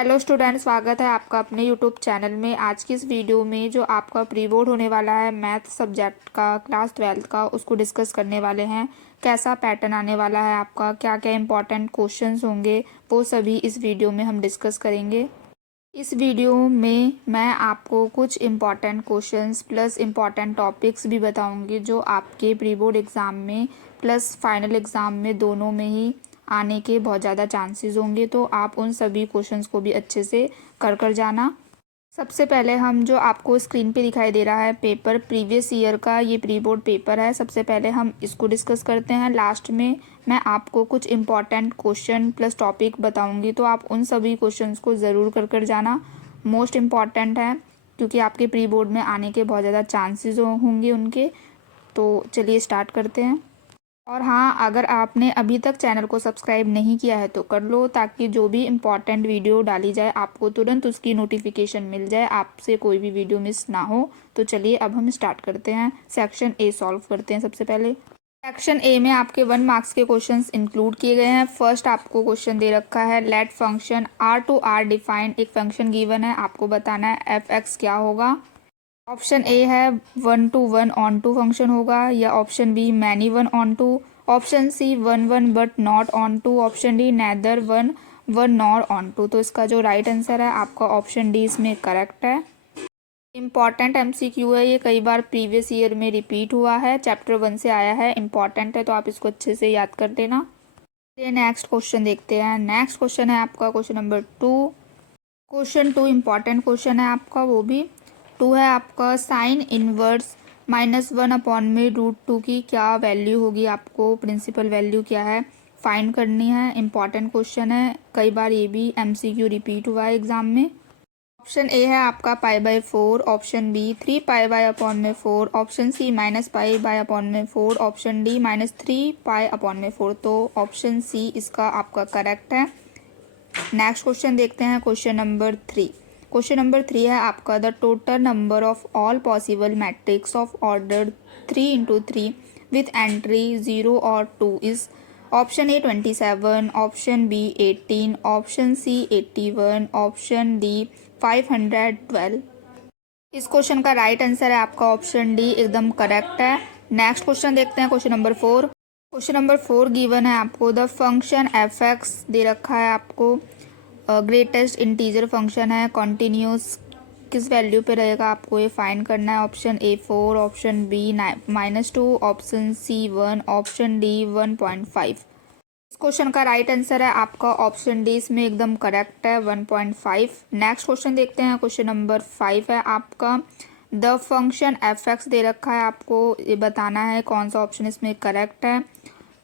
Hello student, स्वागत है आपका अपने यूट्यूब चैनल में। आज की इस वीडियो में जो आपका प्री बोर्ड होने वाला है मैथ सब्जेक्ट का क्लास 12th का, उसको डिस्कस करने वाले हैं। कैसा पैटर्न आने वाला है आपका, क्या क्या इंपॉर्टेंट क्वेश्चंस होंगे, वो सभी इस वीडियो में हम डिस्कस करेंगे। इस वीडियो में मैं आपको कुछ important questions plus important topics भी बताऊंगी जो आपके प्री बोर्ड एग्ज़ाम में प्लस फाइनल एग्ज़ाम में दोनों में ही आने के बहुत ज़्यादा चांसेस होंगे। तो आप उन सभी क्वेश्चंस को भी अच्छे से कर जाना। सबसे पहले हम जो आपको स्क्रीन पे दिखाई दे रहा है पेपर, प्रीवियस ईयर का ये प्री बोर्ड पेपर है। सबसे पहले हम इसको डिस्कस करते हैं। लास्ट में मैं आपको कुछ इम्पॉर्टेंट क्वेश्चन प्लस टॉपिक बताऊंगी, तो आप उन सभी क्वेश्चंस को ज़रूर कर जाना। मोस्ट इम्पॉर्टेंट है क्योंकि आपके प्री बोर्ड में आने के बहुत ज़्यादा चांसेस होंगे उनके। तो चलिए स्टार्ट करते हैं। और हाँ, अगर आपने अभी तक चैनल को सब्सक्राइब नहीं किया है तो कर लो, ताकि जो भी इम्पॉर्टेंट वीडियो डाली जाए आपको तुरंत उसकी नोटिफिकेशन मिल जाए, आपसे कोई भी वीडियो मिस ना हो। तो चलिए अब हम स्टार्ट करते हैं। सेक्शन ए सॉल्व करते हैं। सबसे पहले सेक्शन ए में आपके 1 मार्क्स के क्वेश्चंस इंक्लूड किए गए हैं। फर्स्ट आपको क्वेश्चन दे रखा है, let function R to R defined. एक फंक्शन गिवन है, आपको बताना है एफ एक्स क्या होगा। ऑप्शन ए है 1 to 1 ऑन टू फंक्शन होगा, या option B many 1 on 2, option C 1 1 but not on to, option D neither 1 1 nor on to. तो इसका जो राइट आंसर है आपका ऑप्शन डी इसमें करेक्ट है। इम्पॉर्टेंट एमसीक्यू है ये, कई बार प्रीवियस ईयर में रिपीट हुआ है, चैप्टर 1 से आया है, इम्पॉर्टेंट है, तो आप इसको अच्छे से याद कर लेना। ये नेक्स्ट क्वेश्चन देखते हैं। नेक्स्ट क्वेश्चन है आपका question number 2। Question 2 important question है आपका, वो भी 2 है आपका। साइन इनवर्स -1 में √2 की क्या वैल्यू होगी, आपको प्रिंसिपल वैल्यू क्या है फाइंड करनी है। इंपॉर्टेंट क्वेश्चन है, कई बार ये भी एमसीक्यू रिपीट हुआ है एग्जाम में। ऑप्शन ए है आपका π/4, option B 3π/4, option C -π/4, option D -3π/4। तो ऑप्शन सी इसका आपका करेक्ट है। नेक्स्ट क्वेश्चन देखते हैं, क्वेश्चन नंबर 3। क्वेश्चन नंबर 3 है आपका, the total number of all possible matrix of order 3 × 3 with entry 0 or 2 is. Option A 27, option B 18, option C 81, option D 512। इस question का right answer है आपका option D, एकदम correct है। Next question देखते हैं, question number 4। Question number 4 given है आपको, द फंक्शन एफ एक्स दे रखा है आपको, ग्रेटेस्ट इंटीजर फंक्शन है, कॉन्टीन्यूस किस वैल्यू पे रहेगा आपको ये फाइंड करना है। Option A 4, option B -2, option C 1, option D 1.5। इस क्वेश्चन का राइट आंसर है आपका ऑप्शन डी, इसमें एकदम करेक्ट है 1.5। नेक्स्ट क्वेश्चन देखते हैं, क्वेश्चन नंबर 5 है आपका, द फंक्शन एफ एक्स दे रखा है आपको, ये बताना है कौन सा ऑप्शन इसमें करेक्ट है।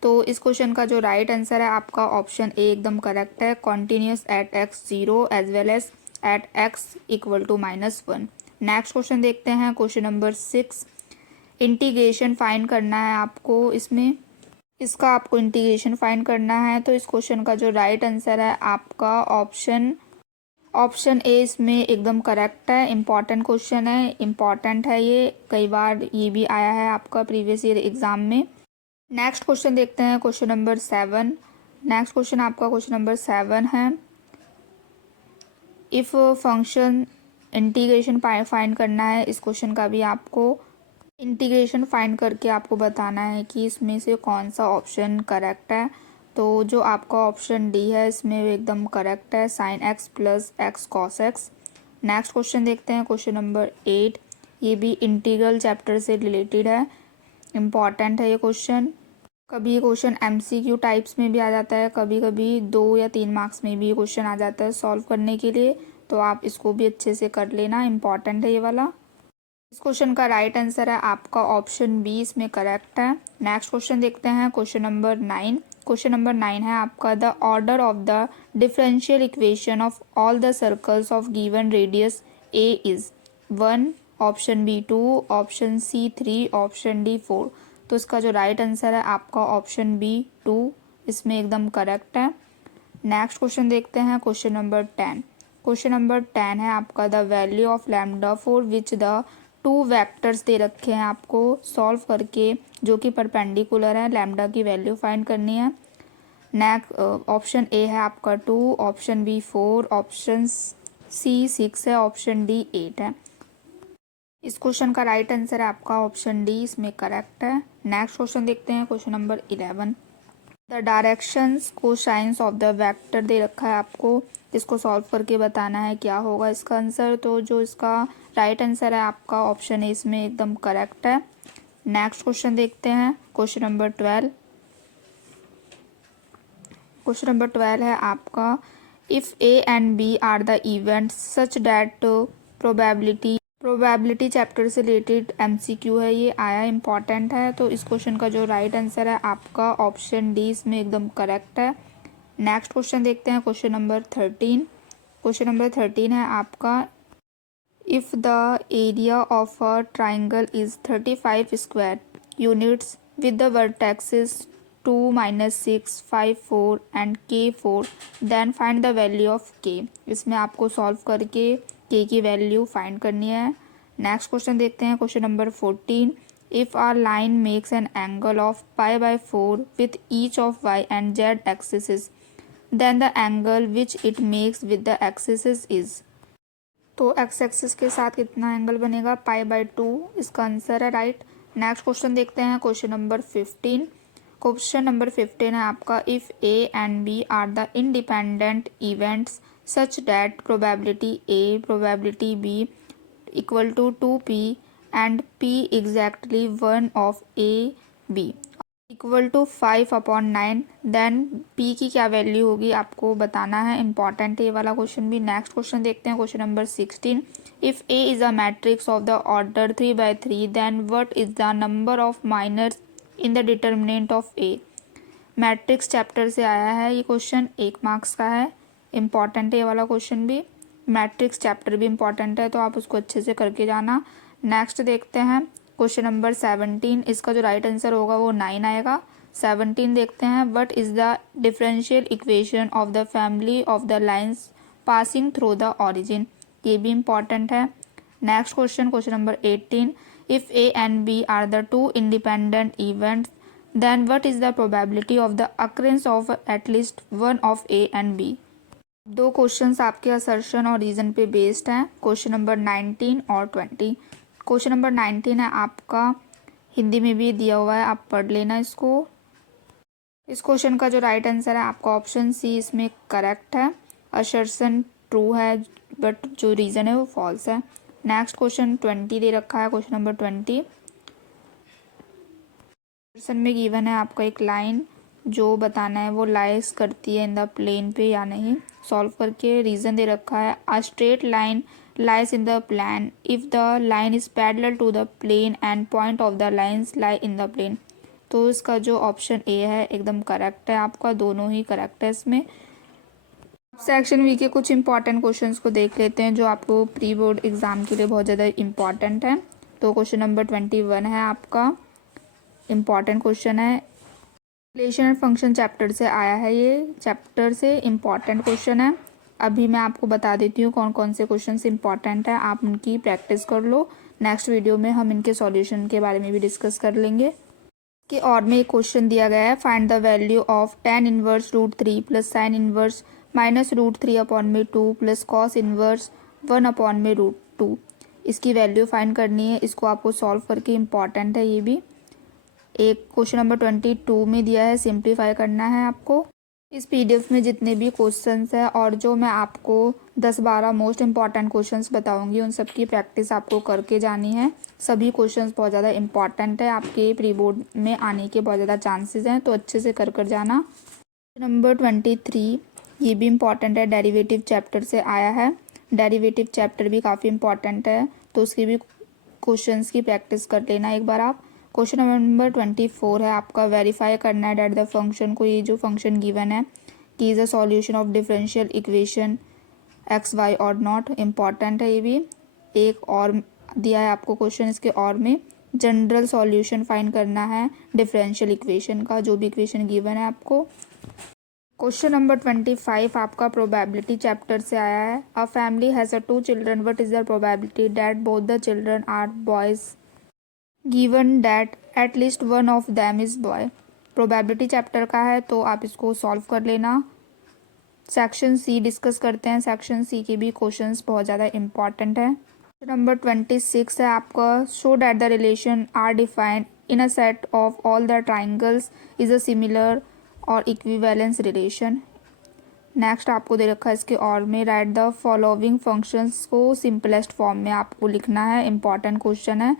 तो इस क्वेश्चन का जो राइट आंसर है आपका ऑप्शन ए एकदम करेक्ट है, continuous at x0 as well as at x = -1। Next question देखते हैं, क्वेश्चन नंबर 6। इंटीग्रेशन फाइंड करना है आपको, इसमें इसका आपको इंटीग्रेशन फाइंड करना है। तो इस क्वेश्चन का जो राइट आंसर है आपका ऑप्शन ए इसमें एकदम करेक्ट है। इम्पॉर्टेंट क्वेश्चन है, इम्पॉर्टेंट है ये, कई बार ये भी आया है आपका प्रीवियस ईयर एग्जाम में। नेक्स्ट क्वेश्चन देखते हैं, क्वेश्चन नंबर 7। नेक्स्ट क्वेश्चन आपका क्वेश्चन नंबर 7 है, इफ़ फंक्शन इंटीग्रेशन फाइंड करना है। इस क्वेश्चन का भी आपको इंटीग्रेशन फाइंड करके आपको बताना है कि इसमें से कौन सा ऑप्शन करेक्ट है। तो जो आपका ऑप्शन डी है इसमें एकदम करेक्ट है, sin x + x cos x। Next question देखते हैं, क्वेश्चन नंबर 8। ये भी इंटीग्रल चैप्टर से रिलेटेड है, इम्पॉर्टेंट है ये क्वेश्चन। कभी ये क्वेश्चन एमसीक्यू टाइप्स में भी आ जाता है, कभी कभी 2 या 3 मार्क्स में भी ये क्वेश्चन आ जाता है सॉल्व करने के लिए। तो आप इसको भी अच्छे से कर लेना, इम्पॉर्टेंट है ये वाला। इस क्वेश्चन का राइट आंसर है आपका ऑप्शन बी, इसमें करेक्ट है। नेक्स्ट क्वेश्चन देखते हैं, क्वेश्चन नंबर 9। क्वेश्चन नंबर 9 है आपका, the order of the differential equation of all the circles of given radius a is 1, option B 2, option C 3, option D 4। तो इसका जो राइट आंसर है आपका ऑप्शन बी 2, इसमें एकदम करेक्ट है। नेक्स्ट क्वेश्चन देखते हैं, क्वेश्चन नंबर 10। क्वेश्चन नंबर 10 है आपका, the value of lambda for which the 2 vectors दे रखे हैं आपको, सॉल्व करके जो कि परपेंडिकुलर है, लैम्डा की वैल्यू फाइंड करनी है। नेक्स्ट ऑप्शन ए है आपका 2, ऑप्शन बी 4, ऑप्शन सी 6 है, ऑप्शन डी 8 है। इस क्वेश्चन का राइट आंसर है आपका ऑप्शन डी, इसमें करेक्ट है। नेक्स्ट क्वेश्चन देखते हैं, question number 11। The directions cosines of the vector दे रखा है आपको, इसको सॉल्व करके बताना है क्या होगा इसका आंसर। तो जो इसका राइट आंसर है आपका ऑप्शन ए, इसमें एकदम करेक्ट है। नेक्स्ट क्वेश्चन देखते हैं, क्वेश्चन नंबर 12। क्वेश्चन नंबर 12 है आपका, if A and B are the events such that probability chapter से रिलेटेड एमसीक्यू है, ये आया इंपॉर्टेंट है। तो इस क्वेश्चन का जो राइट आंसर है आपका ऑप्शन डी, इसमें एकदम करेक्ट है। नेक्स्ट क्वेश्चन देखते हैं, क्वेश्चन नंबर 13। क्वेश्चन नंबर 13 है आपका, if the area of a triangle is 35 square units with the vertexes 2, -6, 5, 4 and k4, then find the value of k। इसमें आपको सॉल्व करके k की वैल्यू फाइंड करनी है। नेक्स्ट क्वेश्चन देखते हैं, question number 14। If are line makes an angle of π/4 with each of y and z axis, then the angle which it makes with the axis is. तो x axis के साथ कितना angle बनेगा, π/2, इसका answer है right. Next question देखते हैं, question number 15। Question number 15 है आपका, if A and B are the independent events such that probability A probability B equal to 2p and p exactly 1 of A B equal to 5/9, then p की क्या value होगी आपको बताना है, important है ये वाला क्वेश्चन भी। नेक्स्ट क्वेश्चन देखते हैं, क्वेश्चन नंबर 16। इफ़ a is a matrix of the order 3/3, then what is the number of minors in the determinant of A. Matrix chapter से आया है ये क्वेश्चन, 1 मार्क्स का है, इंपॉर्टेंट है ये वाला क्वेश्चन भी। मैट्रिक्स चैप्टर भी इंपॉर्टेंट है, तो आप उसको अच्छे से करके जाना। नेक्स्ट देखते हैं, क्वेश्चन नंबर 17। इसका जो राइट आंसर होगा वो 9 आएगा। 17 देखते हैं, what is the differential equation of the family of the lines passing through the origin, ये भी इंपॉर्टेंट है। Next question, question number 18। If A and B are the 2 independent events, then what is the probability of the occurrence of at least one of A and B। दो questions आपके assertion और reason पे based हैं, question number 19 और 20। Question number 19 है आपका, हिंदी में भी दिया हुआ है, आप पढ़ लेना इसको। इस क्वेश्चन का जो राइट आंसर है आपका ऑप्शन सी, इसमें करेक्ट है। असर्शन ट्रू है बट जो रीज़न है वो फॉल्स है। नेक्स्ट क्वेश्चन 20 दे रखा है, क्वेश्चन नंबर 20। क्वेश्चन में गिवन है आपका एक लाइन, जो बताना है वो लाइज करती है इन द प्लेन पे या नहीं, सॉल्व करके। रीज़न दे रखा है, a straight line lies in the plane if the line is parallel to the plane and point of the lines lie in the plane. तो इसका जो ऑप्शन ए है एकदम करेक्ट है आपका, दोनों ही करेक्ट है इसमें। सेक्शन वी के कुछ इंपॉर्टेंट क्वेश्चंस को देख लेते हैं, जो आपको प्री बोर्ड एग्ज़ाम के लिए बहुत ज़्यादा इंपॉर्टेंट है। तो क्वेश्चन नंबर 21 है आपका, इम्पॉर्टेंट क्वेश्चन है, रिलेशन एंड फंक्शन चैप्टर से आया है, ये चैप्टर से इम्पॉर्टेंट क्वेश्चन है। अभी मैं आपको बता देती हूँ कौन कौन से क्वेश्चंस इंपॉर्टेंट हैं, आप उनकी प्रैक्टिस कर लो। नेक्स्ट वीडियो में हम इनके सॉल्यूशन के बारे में भी डिस्कस कर लेंगे। कि और में एक क्वेश्चन दिया गया है, find the value of tan inverse √3 plus sine inverse minus √3/2 plus cos inverse 1/√2। इसकी वैल्यू फाइंड करनी है, इसको आपको सॉल्व करके इम्पॉर्टेंट है ये भी। एक क्वेश्चन नंबर 22 में दिया है, सिंप्लीफाई करना है आपको। इस पीडीएफ में जितने भी क्वेश्चंस हैं और जो मैं आपको 10-12 मोस्ट इंपॉर्टेंट क्वेश्चंस बताऊंगी, उन सब की प्रैक्टिस आपको करके जानी है। सभी क्वेश्चंस बहुत ज़्यादा इंपॉर्टेंट है, आपके प्री बोर्ड में आने के बहुत ज़्यादा चांसेस हैं, तो अच्छे से कर जाना। नंबर 23 ये भी इम्पॉर्टेंट है, डेरिवेटिव चैप्टर से आया है। डेरिवेटिव चैप्टर भी काफ़ी इंपॉर्टेंट है, तो उसकी भी क्वेश्चंस की प्रैक्टिस कर लेना एक बार आप। क्वेश्चन नंबर 24 है आपका, वेरीफाई करना है डेट द फंक्शन को, ये जो फंक्शन गिवन है कि is a solution of differential equation X Y और नॉट, इम्पॉर्टेंट है ये भी। एक और दिया है आपको क्वेश्चन, इसके और में जनरल सॉल्यूशन फाइंड करना है डिफरेंशियल इक्वेशन का, जो भी इक्वेशन गिवन है आपको। क्वेश्चन नंबर 25 आपका प्रोबेबिलिटी चैप्टर से आया है। A family has 2 children, what is the probability that both the children are boys given that at least one of them is boy। Probability chapter का है, तो आप इसको सॉल्व कर लेना। सेक्शन सी डिस्कस करते हैं। सेक्शन सी के भी क्वेश्चंस बहुत ज़्यादा इंपॉर्टेंट है। नंबर 26 है आपका, show that the relation R defined in a set of all the triangles is a similar or equivalence relation. Next आपको दे रखा है इसके और में, राइट द फॉलोइंग फंक्शंस को सिंपलेस्ट फॉर्म में आपको लिखना है। इंपॉर्टेंट क्वेश्चन है,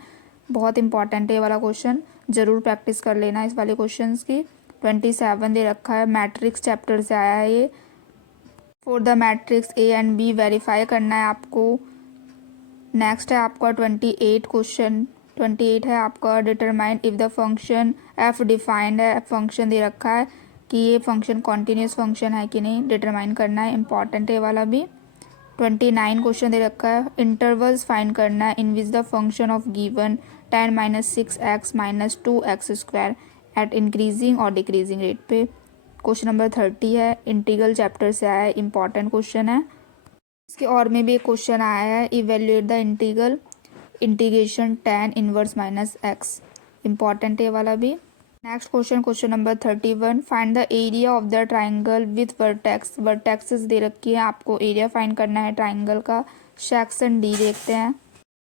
बहुत इंपॉर्टेंट है ये वाला क्वेश्चन, ज़रूर प्रैक्टिस कर लेना इस वाले क्वेश्चन की। 27 दे रखा है, मैट्रिक्स चैप्टर से आया है ये। For the matrix A and B verify करना है आपको। नेक्स्ट है आपका 28 क्वेश्चन। 28 है आपका, determine if the function F defined है, फंक्शन दे रखा है कि ये फंक्शन कॉन्टीन्यूस फंक्शन है कि नहीं, डिटरमाइन करना है, इंपॉर्टेंट है वाला भी। 29 क्वेश्चन दे रखा है, इंटरवल्स फाइंड करना है in which the function of given 10 - 6x - 2x स्क्वायर एट इंक्रीजिंग और डिक्रीजिंग रेट पे। क्वेश्चन नंबर 30 है, इंटीग्रल चैप्टर से आया है, इंपॉर्टेंट क्वेश्चन है। इसके और में भी एक क्वेश्चन आया है, evaluate the integral integration tan inverse -x, important है वाला भी। Next question, question number 31, find the area of the triangle with vertex. Vertexes दे रखी है, आपको एरिया फाइंड करना है ट्राइंगल का। सेक्शन डी देखते हैं।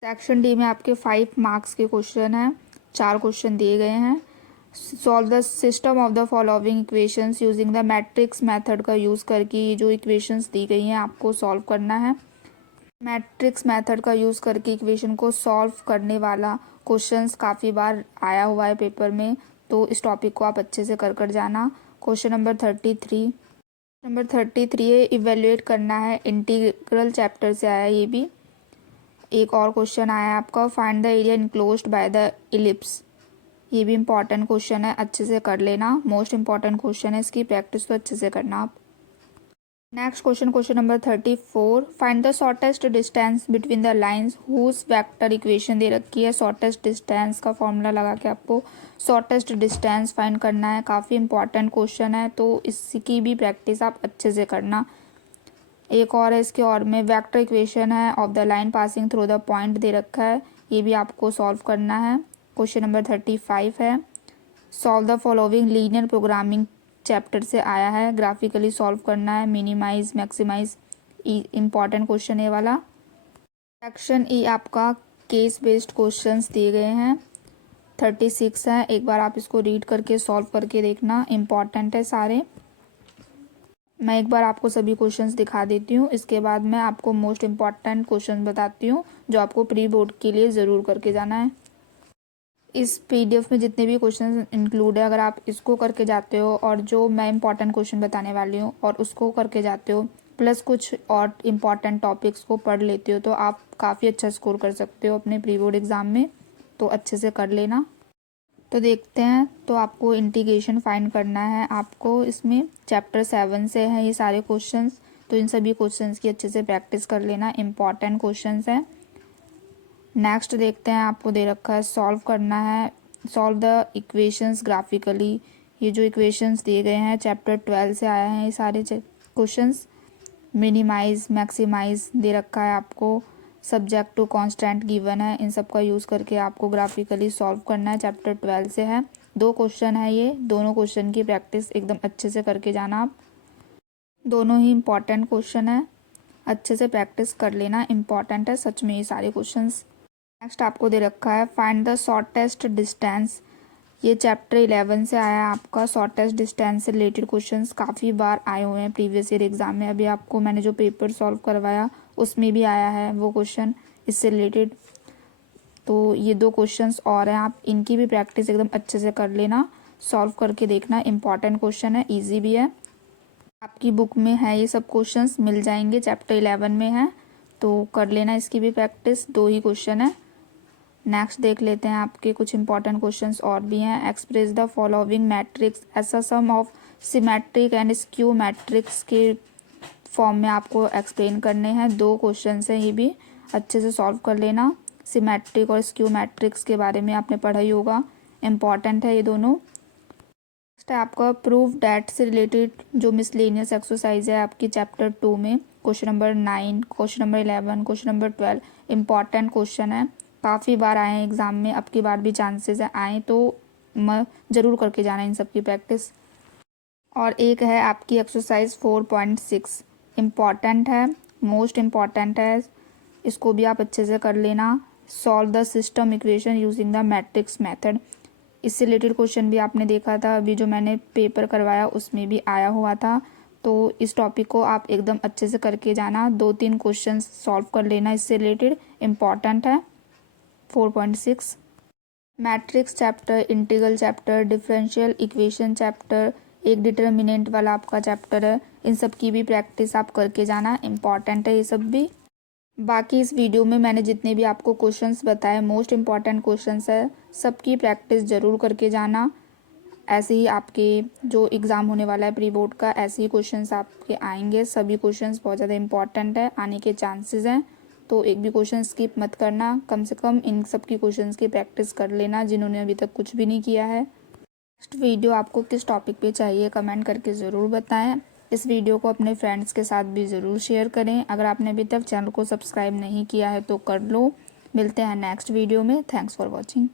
सेक्शन डी में आपके 5 मार्क्स के क्वेश्चन हैं, 4 क्वेश्चन दिए गए हैं। Solve the system of the following equations using the matrix method का यूज़ करके ये जो इक्वेशंस दी गई हैं आपको सॉल्व करना है। मैट्रिक्स मेथड का यूज़ करके इक्वेशन को सॉल्व करने वाला क्वेश्चंस काफ़ी बार आया हुआ है पेपर में, तो इस टॉपिक को आप अच्छे से कर जाना। क्वेश्चन नंबर 33 है, इवेल्युएट करना है, इंटीग्रल चैप्टर से आया है ये भी। एक और क्वेश्चन आया है आपका, find the area enclosed by the ellipse, ये भी इंपॉर्टेंट क्वेश्चन है, अच्छे से कर लेना, मोस्ट इंपॉर्टेंट क्वेश्चन है, इसकी प्रैक्टिस तो अच्छे से करना आप। Next question, question number 34, find the shortest distance between the lines whose vector equation दे रखी है। शॉर्टेस्ट डिस्टेंस का फॉर्मूला लगा के आपको शॉर्टेस्ट डिस्टेंस फाइंड करना है, काफ़ी इंपॉर्टेंट क्वेश्चन है, तो इसकी भी प्रैक्टिस आप अच्छे से करना। एक और है इसके और में, वेक्टर इक्वेशन है of the line passing through the point दे रखा है, ये भी आपको सॉल्व करना है। क्वेश्चन नंबर 35 है, solve the following linear programming chapter से आया है, ग्राफिकली सॉल्व करना है, मिनिमाइज मैक्सिमाइज, इंपॉर्टेंट क्वेश्चन है वाला। सेक्शन ई आपका केस बेस्ड क्वेश्चंस दिए गए हैं, 36 है, एक बार आप इसको रीड करके सॉल्व करके देखना, इंपॉर्टेंट है सारे। मैं एक बार आपको सभी क्वेश्चंस दिखा देती हूँ, इसके बाद मैं आपको मोस्ट इम्पॉर्टेंट क्वेश्चन बताती हूँ जो आपको प्री बोर्ड के लिए ज़रूर करके जाना है। इस पीडीएफ में जितने भी क्वेश्चन इंक्लूड है, अगर आप इसको करके जाते हो और जो मैं इंपॉर्टेंट क्वेश्चन बताने वाली हूँ और उसको करके जाते हो, प्लस कुछ और इम्पॉर्टेंट टॉपिक्स को पढ़ लेते हो, तो आप काफ़ी अच्छा स्कोर कर सकते हो अपने प्री बोर्ड एग्ज़ाम में, तो अच्छे से कर लेना। तो देखते हैं, तो आपको इंटीग्रेशन फाइंड करना है, आपको इसमें चैप्टर 7 से है ये सारे क्वेश्चंस, तो इन सभी क्वेश्चंस की अच्छे से प्रैक्टिस कर लेना, इंपॉर्टेंट क्वेश्चंस हैं। नेक्स्ट देखते हैं, आपको दे रखा है सॉल्व करना है, सॉल्व द इक्वेशंस ग्राफिकली, ये जो इक्वेशंस दिए गए हैं चैप्टर 12 से आया है ये सारे क्वेश्चंस। मिनिमाइज मैक्सिमाइज दे रखा है आपको, सब्जेक्ट टू कांस्टेंट गिवन है, इन सब का यूज़ करके आपको ग्राफिकली सॉल्व करना है, चैप्टर 12 से है, 2 क्वेश्चन है ये, दोनों क्वेश्चन की प्रैक्टिस एकदम अच्छे से करके जाना आप, दोनों ही इम्पॉर्टेंट क्वेश्चन है, अच्छे से प्रैक्टिस कर लेना, इंपॉर्टेंट है सच में ये सारे क्वेश्चंस। नेक्स्ट आपको दे रखा है, फाइंड द शॉर्टेस्ट डिस्टेंस, ये चैप्टर 11 से आया है आपका, शॉर्टेस्ट डिस्टेंस से रिलेटेड क्वेश्चंस काफ़ी बार आए हुए हैं प्रीवियस ईयर एग्जाम में, अभी आपको मैंने जो पेपर सॉल्व करवाया उसमें भी आया है वो क्वेश्चन इससे रिलेटेड, तो ये 2 क्वेश्चंस और हैं, आप इनकी भी प्रैक्टिस एकदम अच्छे से कर लेना, सॉल्व करके देखना, इंपॉर्टेंट क्वेश्चन है, ईजी भी है, आपकी बुक में है ये सब क्वेश्चंस मिल जाएंगे, चैप्टर 11 में है, तो कर लेना इसकी भी प्रैक्टिस, 2 ही क्वेश्चन है। नेक्स्ट देख लेते हैं, आपके कुछ इंपॉर्टेंट क्वेश्चंस और भी हैं। Express the following matrix as a sum of symmetric and skew matrix के फॉर्म में आपको एक्सप्लेन करने हैं, 2 क्वेश्चंस हैं, ये भी अच्छे से सॉल्व कर लेना, सिमेट्रिक और स्क्यू मैट्रिक्स के बारे में आपने पढ़ा ही होगा, इम्पॉर्टेंट है ये दोनों। नेक्स्ट है आपका प्रूफ डैट से रिलेटेड जो मिसलेनियस एक्सरसाइज है आपकी चैप्टर 2 में, question number 9, question number 11, question number 12, important question है, काफ़ी बार आए हैं एग्ज़ाम में, अब की बार भी चांसेस है आए, तो ज़रूर करके जाना इन सब की प्रैक्टिस। और एक है आपकी एक्सरसाइज 4.6, इम्पॉर्टेंट है, मोस्ट इम्पॉर्टेंट है, इसको भी आप अच्छे से कर लेना। Solve the system equation using the matrix method. इससे रिलेटेड क्वेश्चन भी आपने देखा था, अभी जो मैंने पेपर करवाया उसमें भी आया हुआ था। तो इस टॉपिक को आप एकदम अच्छे से करके जाना, 2-3 क्वेश्चन सॉल्व कर लेना, इससे रिलेटेड इम्पॉर्टेंट है। 4.6 matrix chapter, integral chapter, differential equation chapter, एक डिटर्मिनेंट वाला आपका चैप्टर है, इन सब की भी प्रैक्टिस आप करके जाना, इम्पॉर्टेंट है ये सब भी। बाकी इस वीडियो में मैंने जितने भी आपको क्वेश्चंस बताए, मोस्ट इम्पॉर्टेंट क्वेश्चंस है, सबकी प्रैक्टिस ज़रूर करके जाना। ऐसे ही आपके जो एग्ज़ाम होने वाला है प्री बोर्ड का, ऐसे ही क्वेश्चंस आपके आएंगे। सभी क्वेश्चंस बहुत ज़्यादा इंपॉर्टेंट है, आने के चांसेस हैं, तो एक भी क्वेश्चन स्किप मत करना। कम से कम इन सब की क्वेश्चंस की प्रैक्टिस कर लेना जिन्होंने अभी तक कुछ भी नहीं किया है। नेक्स्ट वीडियो आपको किस टॉपिक पे चाहिए कमेंट करके ज़रूर बताएं। इस वीडियो को अपने फ्रेंड्स के साथ भी ज़रूर शेयर करें। अगर आपने अभी तक चैनल को सब्सक्राइब नहीं किया है तो कर लो। मिलते हैं नेक्स्ट वीडियो में। Thanks for watching.